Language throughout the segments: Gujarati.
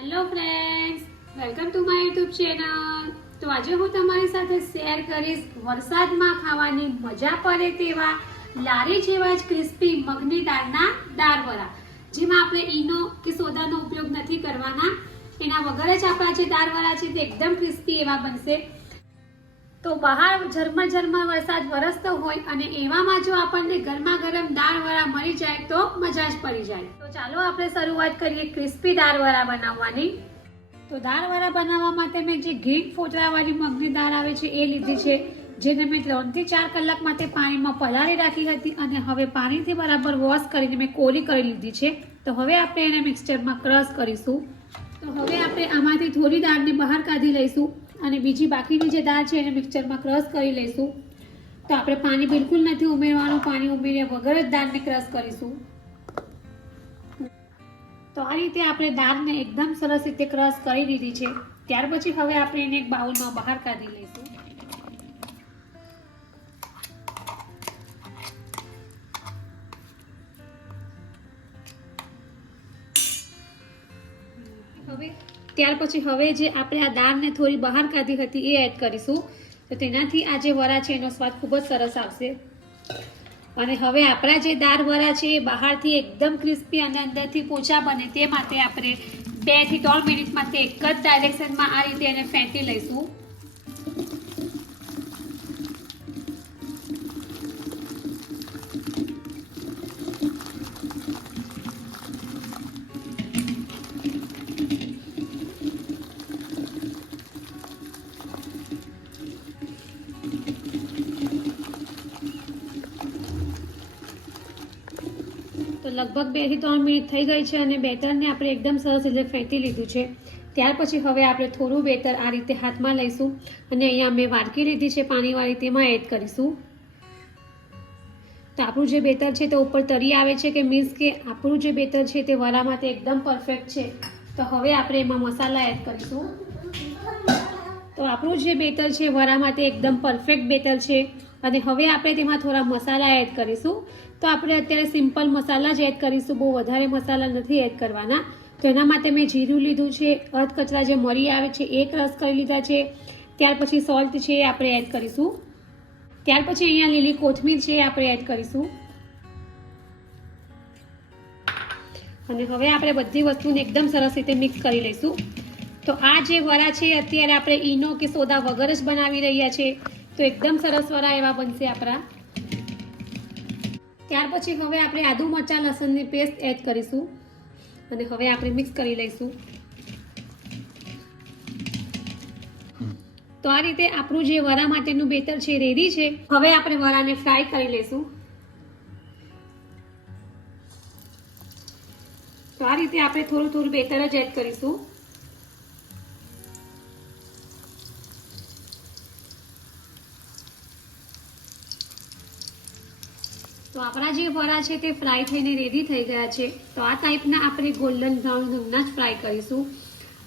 Hello friends, welcome to my YouTube channel. તો આજે હું તમારી સાથે શેર કરીશ વરસાદમાં ખાવાની મજા પડે તેવા લારી જેવા જ ક્રિસ્પી મગની દાળના દાળવડા, જેમાં આપણે ઈનો કે સોદાનો ઉપયોગ નથી કરવાના। એના વગર જ આપણા જે દાળવડા છે તે એકદમ ક્રિસ્પી એવા બનશે। તો બહાર ઝરમર વરસાદ વરસતો હોય અને એવામાં જો આપણને ગરમા ગરમ દાળવડા મળી જાય તો મજા જ પડી જાય। તો ચાલો આપણે શરૂઆત કરીએ ક્રિસ્પી દાળવડા બનાવવાની। તો દાળવડા બનાવવા માટે મેં જે ગ્રીન ફોતરાવાળી મગની દાળ આવે છે એ લીધી છે, જેને મેં 3 થી 4 કલાક માટે પાણીમાં પલાળી રાખી હતી અને હવે પાણીથી બરાબર વોશ કરીને મેં કોરી કરી લીધી છે। તો હવે આપણે એને મિક્સચરમાં ક્રશ કરીશું। તો હવે આપણે આમાંથી થોડી દાળને બહાર કાઢી લઈશું અને બીજી બાકીની જે દાળ છે એને મિક્સચરમાં ક્રશ કરી લઈશું। તો આપણે પાણી બિલકુલ નથી ઉમેરવાનું, પાણી ઉમેર્યા વગર જ દાળને ક્રશ કરીશું। તો આ રીતે આપણે દાળને એકદમ સરસ રીતે ક્રશ કરી દીધી છે। ત્યાર પછી હવે આપણે એને એક બાઉલમાં બહાર કાઢી લઈશું। ત્યાર પછી હવે જે આપણે આ દાળને થોડી બહાર કાઢી હતી એ એડ કરીશું। તો તેનાથી આ જે વડા છે એનો સ્વાદ ખૂબ જ સરસ આવશે। અને હવે આપણા જે દાળ વડા છે એ બહારથી એકદમ ક્રિસ્પી અને અંદરથી પોચા બને તે માટે આપણે 2 થી 3 મિનિટ માટે એક જ ડાયરેક્શનમાં આ રીતે એને ફેંટી લઈશું। તો લગભગ 2 થી 3 મિનિટ થઈ ગઈ છે અને બેટરને આપણે એકદમ સરસ રીતે ફેંટી લીધું છે। ત્યાર પછી હવે આપણે થોડું બેટર આ રીતે હાથમાં લઈશું અને અહીંયા મેં વાડકી લીધી છે પાણીવાળી, તેમાં એડ કરીશું। તો આપણું જે બેટર છે તે ઉપર તરી આવે છે કે મીન્સ કે આપણું જે બેટર છે તે વડા માટે એકદમ પરફેક્ટ છે। તો હવે આપણે એમાં મસાલા એડ કરીશું। તો આપણું જે બેટર છે વડા માટે એકદમ પરફેક્ટ બેટર છે અને હવે આપણે તેમાં થોડા મસાલા એડ કરીશું। તો આપણે અત્યારે સિમ્પલ મસાલા જ એડ કરીશું, બહુ વધારે મસાલા નથી એડ કરવાના। તો એના માટે મેં જીરું લીધું છે, અધકચરા જે મરી આવે છે એ ક્રશ કરી લીધા છે। ત્યાર પછી સોલ્ટ છે એ આપણે એડ કરીશું। ત્યાર પછી અહીંયા લીલી કોથમીર છે એ આપણે એડ કરીશું અને હવે આપણે બધી વસ્તુને એકદમ સરસ રીતે મિક્સ કરી લઈશું। તો આ જે વડા છે અત્યારે આપણે ઈનો કે સોદા વગર જ બનાવી રહ્યા છે, તો એકદમ સરસ વડા એવા બનશે આપણા। ત્યાર પછી હવે આપણે આદુ મરચાં લસણની પેસ્ટ એડ કરીશું અને હવે આપણે મિક્સ કરી લઈશું। તો આ રીતે આપણું જે વડા માટેનું બેટર છે રેડી છે। હવે આપણે વડાને ફ્રાય કરી લઈશું। તો આ રીતે આપણે થોડું બેટર જ એડ કરીશું। તો આપણા જે વડા છે તે ફ્રાય થઈને રેડી થઈ ગયા છે। તો આ ટાઈપના આપણે ગોલ્ડન બ્રાઉન રંગના જ ફ્રાય કરીશું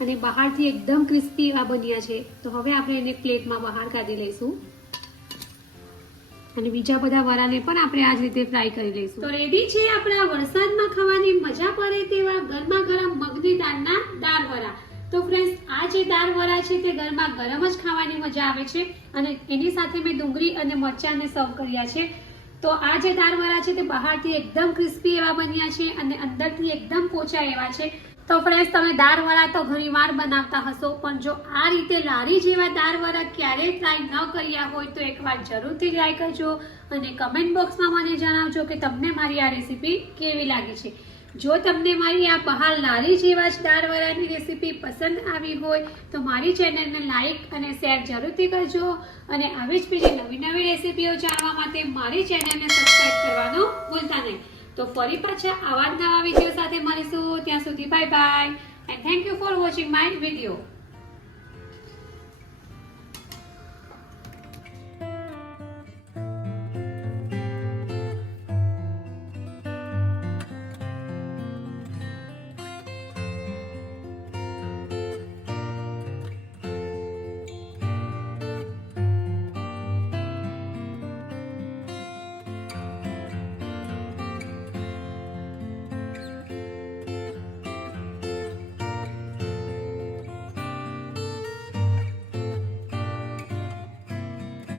અને બહારથી એકદમ ક્રિસ્પી એવા બન્યા છે। તો હવે આપણે એને પ્લેટમાં બહાર કાઢી લઈશું અને બીજા બધા વડાને પણ આપણે આ જ રીતે ફ્રાય કરી લઈશું। તો રેડી છે આપણા વરસાદમાં ખાવાની મજા પડે તેવા ગરમા ગરમ મગની દાળના દાળવડા। તો ફ્રેન્ડ્સ, આ જે દાળવડા છે તે ગરમા ગરમ જ ખાવાની મજા આવે છે અને એની સાથે મેં ડુંગળી અને મરચાંને સર્વ કર્યા છે। તો આ જે દાળવડા છે તે બહારથી એકદમ ક્રિસ્પી એવા બન્યા છે અને અંદરથી એકદમ પોચા એવા છે। તો ફ્રેન્ડ્સ, તમે દાળવડા તો ઘણીવાર બનાવતા હશો, પણ જો આ રીતે લારી જેવા દાળવડા ક્યારેય ટ્રાય ન કર્યા હોય તો એકવાર જરૂરથી ટ્રાય કરજો અને કમેન્ટ બોક્સમાં મને જણાવજો કે તમને મારી આ રેસીપી કેવી લાગી છે। જો તમને મારી આ બહાર લારી જેવા જ દાળવડાની રેસીપી પસંદ આવી હોય તો મારી ચેનલને લાઈક અને શેર જરૂરથી કરજો અને આવી જ બીજી નવી રેસીપીઓ જાણવા માટે મારી ચેનલને સબસ્ક્રાઈબ કરવાનું ભૂલતા નહીં। તો ફરી પાછા આવા જ નવા વિડીયો સાથે મળીશું। ત્યાં સુધી bye bye and thank you for watching my video.